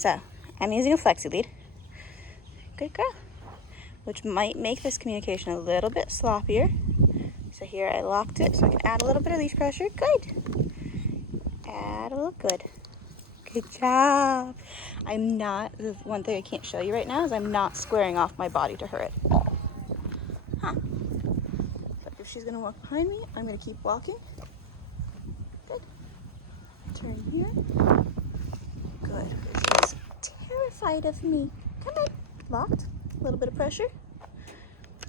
So I'm using a flexi lead. Good girl. Which might make this communication a little bit sloppier. So here I locked it so I can add a little bit of leash pressure. Good. Add a little. Good. Good job. I'm not, the one thing I can't show you right now is I'm not squaring off my body to her at all. Huh. But if she's gonna walk behind me, I'm gonna keep walking. Good. Turn here. Good. She's terrified of me. Come on. Locked. A little bit of pressure.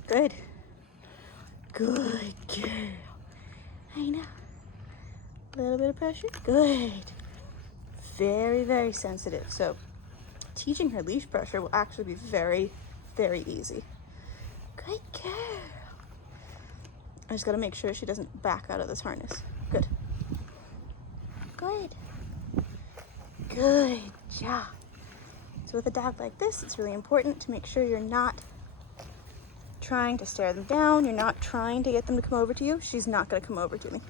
Good. Good girl. I know. A little bit of pressure. Good. Very, very sensitive. So teaching her leash pressure will actually be very, very easy. Good girl. I just got to make sure she doesn't back out of this harness. Good. Good. Good job. So with a dog like this, it's really important to make sure you're not trying to stare them down. You're not trying to get them to come over to you. She's not going to come over to me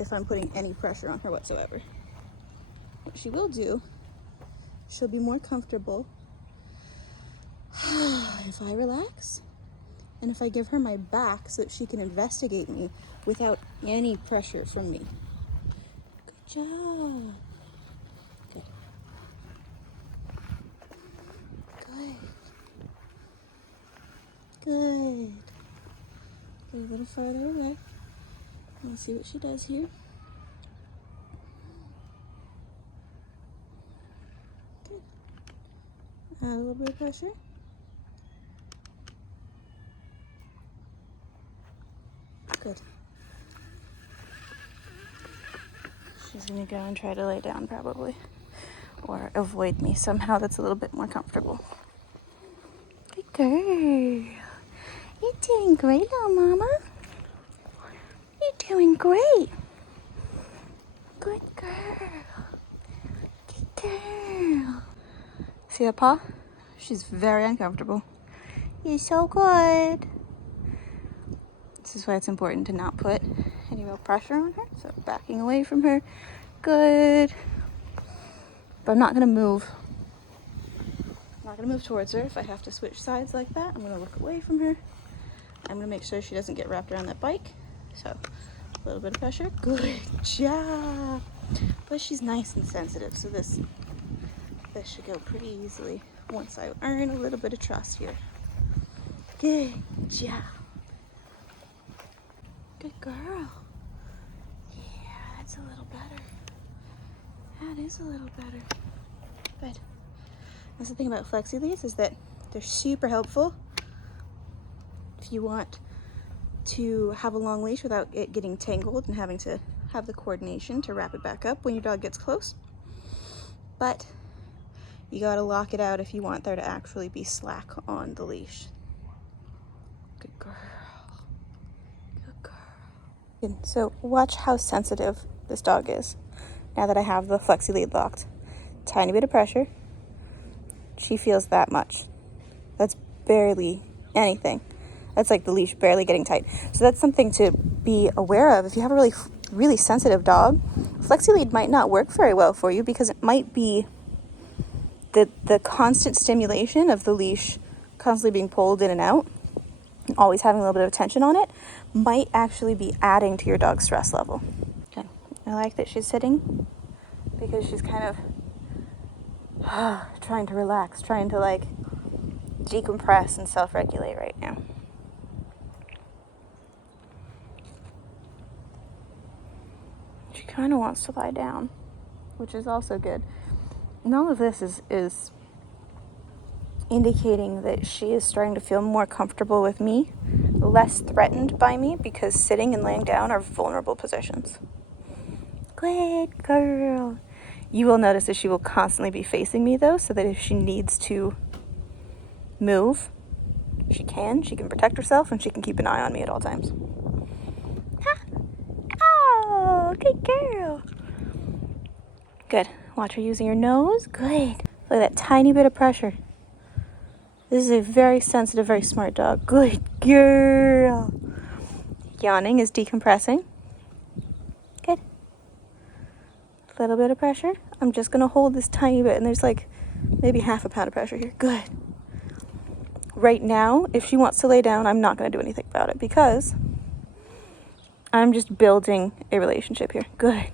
if I'm putting any pressure on her whatsoever. What she will do, she'll be more comfortable if I relax and if I give her my back so that she can investigate me without any pressure from me. Good job. Good. Good. Good. Go a little farther away. Let's see what she does here. Good. Add a little bit of pressure. Good. She's gonna go and try to lay down probably, or avoid me somehow that's a little bit more comfortable. Good girl. You're doing great, little mama. You're doing great. Good girl. Good girl. See that paw? She's very uncomfortable. You're so good. This is why it's important to not put any real pressure on her. So backing away from her. Good. But I'm not gonna move. I'm not gonna move towards her. If I have to switch sides like that, I'm gonna look away from her. I'm gonna make sure she doesn't get wrapped around that bike. So a little bit of pressure. Good job. But she's nice and sensitive, so this should go pretty easily once I earn a little bit of trust here. Good job. Good girl. Yeah, that's a little better. That is a little better. Good. That's the thing about flexi leads is that they're super helpful if you want to have a long leash without it getting tangled and having to have the coordination to wrap it back up when your dog gets close. But you gotta lock it out if you want there to actually be slack on the leash. Good girl. Good girl. So watch how sensitive this dog is now that I have the flexi lead locked. Tiny bit of pressure. She feels that much. That's barely anything. That's like the leash barely getting tight. So that's something to be aware of. If you have a really sensitive dog, flexi lead might not work very well for you because it might be the constant stimulation of the leash constantly being pulled in and out, and always having a little bit of tension on it, might actually be adding to your dog's stress level. Okay. I like that she's sitting because she's kind of trying to relax, trying to like decompress and self-regulate right now. She kind of wants to lie down, which is also good. And all of this is indicating that she is starting to feel more comfortable with me, less threatened by me, because sitting and laying down are vulnerable positions. Good girl. You will notice that she will constantly be facing me though, so that if she needs to move, she can protect herself and she can keep an eye on me at all times. Ha! Oh, good girl. Good. Watch her using her nose. Good. Look at that tiny bit of pressure. This is a very sensitive, very smart dog. Good girl. Yawning is decompressing. Good. A little bit of pressure. I'm just gonna hold this tiny bit, and there's like maybe half a pound of pressure here. Good. Right now, if she wants to lay down, I'm not gonna do anything about it because I'm just building a relationship here. Good.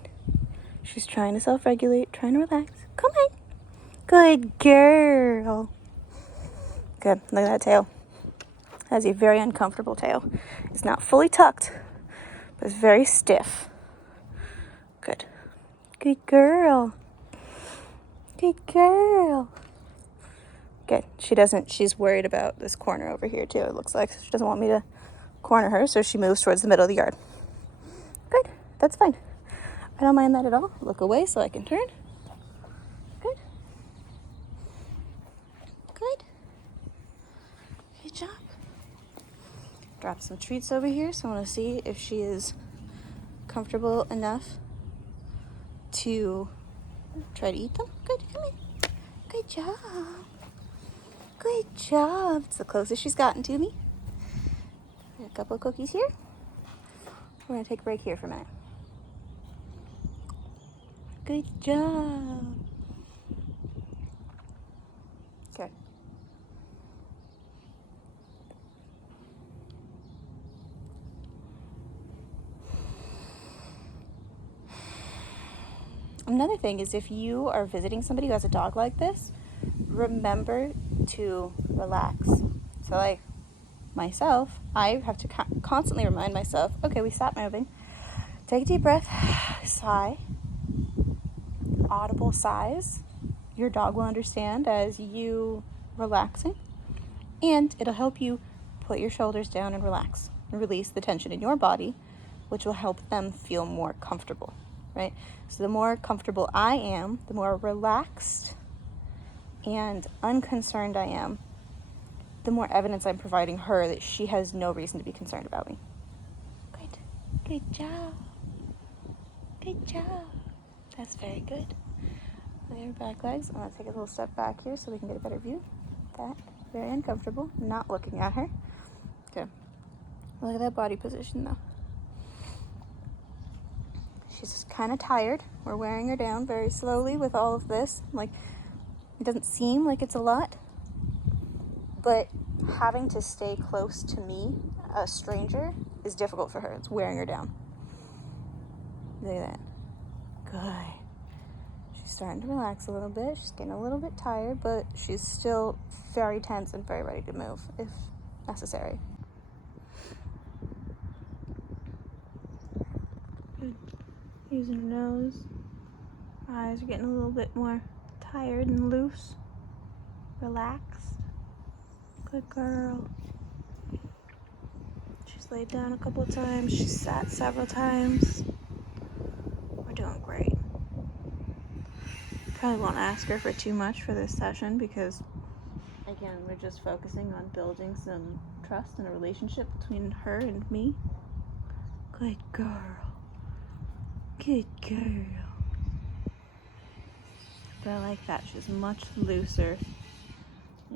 She's trying to self-regulate, trying to relax. Come on. Good girl. Good. Look at that tail. Has a very uncomfortable tail. It's not fully tucked, but it's very stiff. Good. Good girl. Good girl. Good. She's worried about this corner over here too, it looks like. She doesn't want me to corner her, so she moves towards the middle of the yard. Good. That's fine. I don't mind that at all. Look away so I can turn. Good. Good. Good job. Drop some treats over here, so I want to see if she is comfortable enough to try to eat them. Good, come here. Good job. Good job. It's the closest she's gotten to me. A couple of cookies here. We're gonna take a break here for a minute. Good job. Okay. Another thing is if you are visiting somebody who has a dog like this, remember to relax. So like myself, I have to constantly remind myself, okay, we stop moving. Take a deep breath, sigh, audible sighs. Your dog will understand as you relaxing, and it'll help you put your shoulders down and relax and release the tension in your body, which will help them feel more comfortable, right? So the more comfortable I am, the more relaxed and unconcerned I am, the more evidence I'm providing her that she has no reason to be concerned about me. Good. Good job. Good job. That's very good. Look at her back legs. I'm going to take a little step back here so we can get a better view. That. Very uncomfortable. Not looking at her. Okay. Look at that body position though. She's kind of tired. We're wearing her down very slowly with all of this. Like, it doesn't seem like it's a lot, but having to stay close to me, a stranger, is difficult for her. It's wearing her down. Look at that. Good. She's starting to relax a little bit. She's getting a little bit tired, but she's still very tense and very ready to move if necessary. Good. Using her nose. Eyes are getting a little bit more tired and loose. Relaxed. Good girl. She's laid down a couple of times. She's sat several times. We're doing great. Probably won't ask her for too much for this session because, again, we're just focusing on building some trust and a relationship between her and me. Good girl. Good girl. But I like that. She's much looser.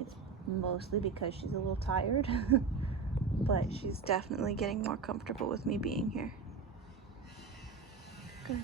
It's mostly because she's a little tired, but she's definitely getting more comfortable with me being here. Good.